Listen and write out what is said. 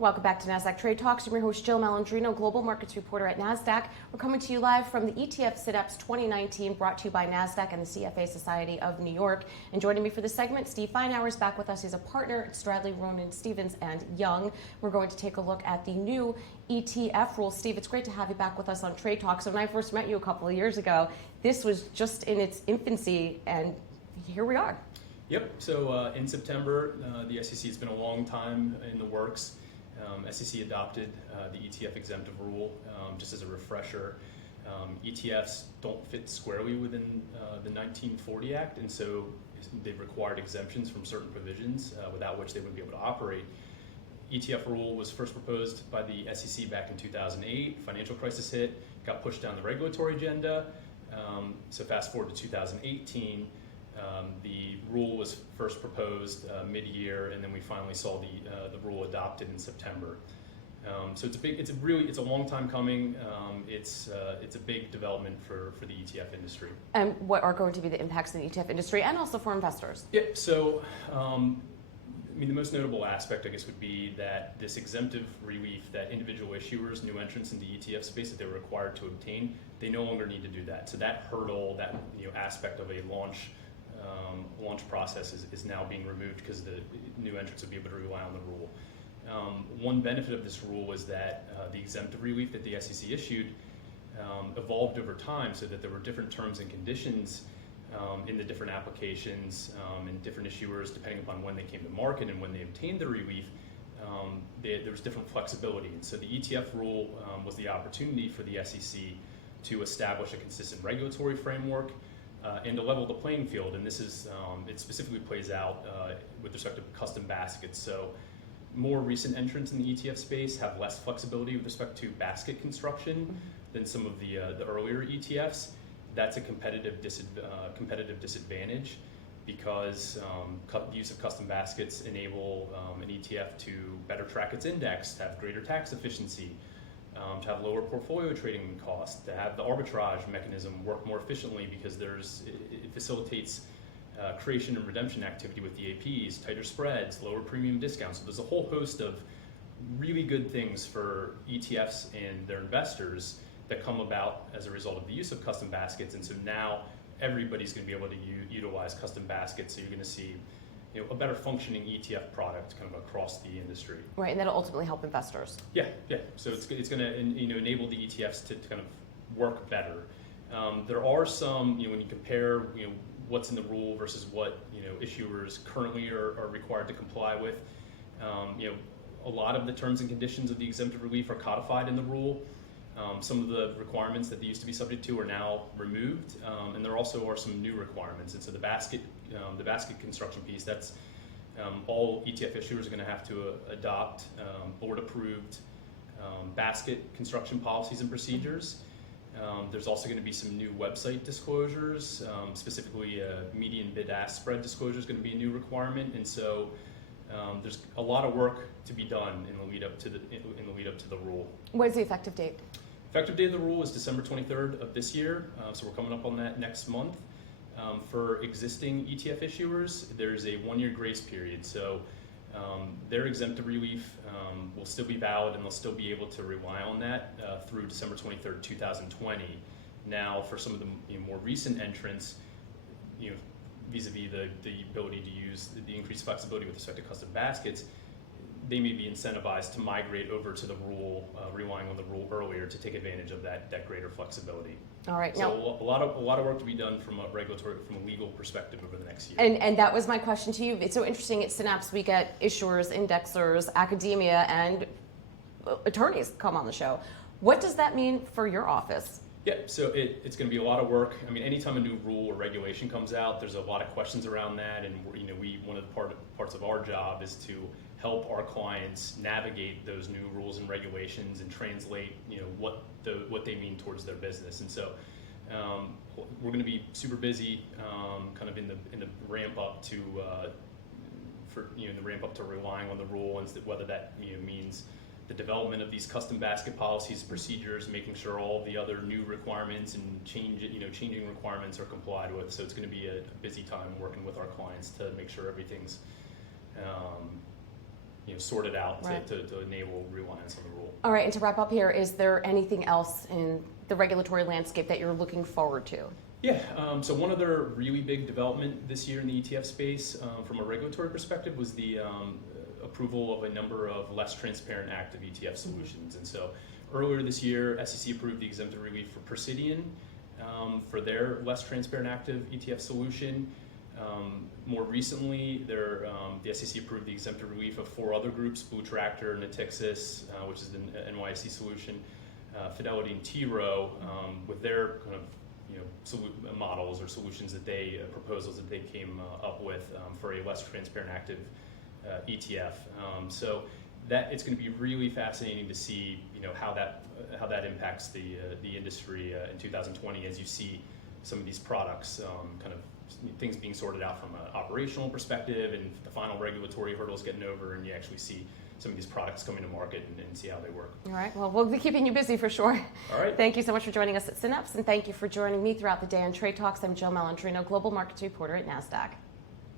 Welcome back to Nasdaq Trade Talks. I'm your host, Jill Malandrino, Global Markets Reporter at Nasdaq. We're coming to you live from the ETF Synapse 2019, brought to you by Nasdaq and the CFA Society of New York. And joining me for this segment, Steve Feinour is back with us. He's a partner at Stradley Ronon Stevens Young. We're going to take a look at the new ETF rule. Steve, it's great to have you back with us on Trade Talks. So when I first met you a couple of years ago, this was just in its infancy, and here we are. Yep. So in September, the SEC has been a long time in the works. SEC adopted the ETF exemptive rule. Just as a refresher, ETFs don't fit squarely within the 1940 Act, and so they've required exemptions from certain provisions without which they wouldn't be able to operate. ETF rule was first proposed by the SEC back in 2008. Financial crisis hit, got pushed down the regulatory agenda. So fast forward to 2018. The rule was first proposed mid-year, and then we finally saw the rule adopted in September. So it's a long time coming. It's a big development for the ETF industry. And what are going to be the impacts in the ETF industry and also for investors? Yeah. So the most notable aspect, I guess, would be that this exemptive relief that individual issuers, new entrants in the ETF space, that they were required to obtain, they no longer need to do that. So that hurdle, that aspect of a launch process is now being removed because the new entrants will be able to rely on the rule. One benefit of this rule was that the exemptive relief that the SEC issued evolved over time, so that there were different terms and conditions in the different applications and different issuers, depending upon when they came to market and when they obtained the relief. There was different flexibility, and so the ETF rule was the opportunity for the SEC to establish a consistent regulatory framework and to level the playing field. And this is it specifically plays out with respect to custom baskets. So more recent entrants in the ETF space have less flexibility with respect to basket construction than some of the earlier ETFs. That's a competitive disadvantage because the use of custom baskets enable an ETF to better track its index, to have greater tax efficiency, to have lower portfolio trading costs, to have the arbitrage mechanism work more efficiently because it facilitates creation and redemption activity with the APs, tighter spreads, lower premium discounts. So there's a whole host of really good things for ETFs and their investors that come about as a result of the use of custom baskets. And so now everybody's going to be able to utilize custom baskets. So you're going to see a better functioning ETF product kind of across the industry. Right, and that'll ultimately help investors. Yeah. So it's going to enable the ETFs to kind of work better. There are some, when you compare what's in the rule versus what issuers currently are required to comply with, a lot of the terms and conditions of the exemptive relief are codified in the rule. Some of the requirements that they used to be subject to are now removed, and there also are some new requirements. And so the basket construction piece, that's all ETF issuers are going to have to adopt board-approved basket construction policies and procedures. There's also going to be some new website disclosures, specifically median bid-ask spread disclosure is going to be a new requirement, and so there's a lot of work to be done in the lead up to the rule. What is the effective date? Effective date of the rule is December 23rd of this year, so we're coming up on that next month. For existing ETF issuers, there's a 1-year grace period, so their exemptive relief will still be valid and they'll still be able to rely on that through December 23rd, 2020. Now, for some of the more recent entrants, vis-a-vis the ability to use the increased flexibility with respect to custom baskets, they may be incentivized to migrate over to the rule, relying on the rule earlier to take advantage of that greater flexibility. All right. So now, a lot of work to be done from a legal perspective over the next year. And that was my question to you. It's so interesting. At Synapse, we get issuers, indexers, academia, and attorneys come on the show. What does that mean for your office? Yeah, so it's going to be a lot of work. I mean, anytime a new rule or regulation comes out, there's a lot of questions around that, and one of the parts of our job is to help our clients navigate those new rules and regulations and translate what they mean towards their business. And so we're going to be super busy, kind of in the ramp up to relying on the rule, and whether that means the development of these custom basket policies, procedures, making sure all the other new requirements and changing requirements are complied with. So it's going to be a busy time working with our clients to make sure everything's sorted out Right. to enable reliance on the rule. All right, and to wrap up here, is there anything else in the regulatory landscape that you're looking forward to? Yeah, so one other really big development this year in the ETF space from a regulatory perspective was the approval of a number of less transparent active ETF solutions. And so earlier this year, SEC approved the exempted relief for Presidian for their less transparent active ETF solution. More recently, the SEC approved the exempted relief of 4 other groups: Blue Tractor, Natixis, which is the NYSE solution, Fidelity, and T. Rowe, with their kind of models or solutions that proposals that they came up with for a less transparent active ETF. So that it's going to be really fascinating to see how that impacts the industry in 2020 as you see some of these products kind of things being sorted out from an operational perspective and the final regulatory hurdles getting over, and you actually see some of these products coming to market and see how they work. All right, well, we'll be keeping you busy for sure. All right. Thank you so much for joining us at Synapse, and thank you for joining me throughout the day on Trade Talks. I'm Jill Malandrino, Global Markets Reporter at Nasdaq.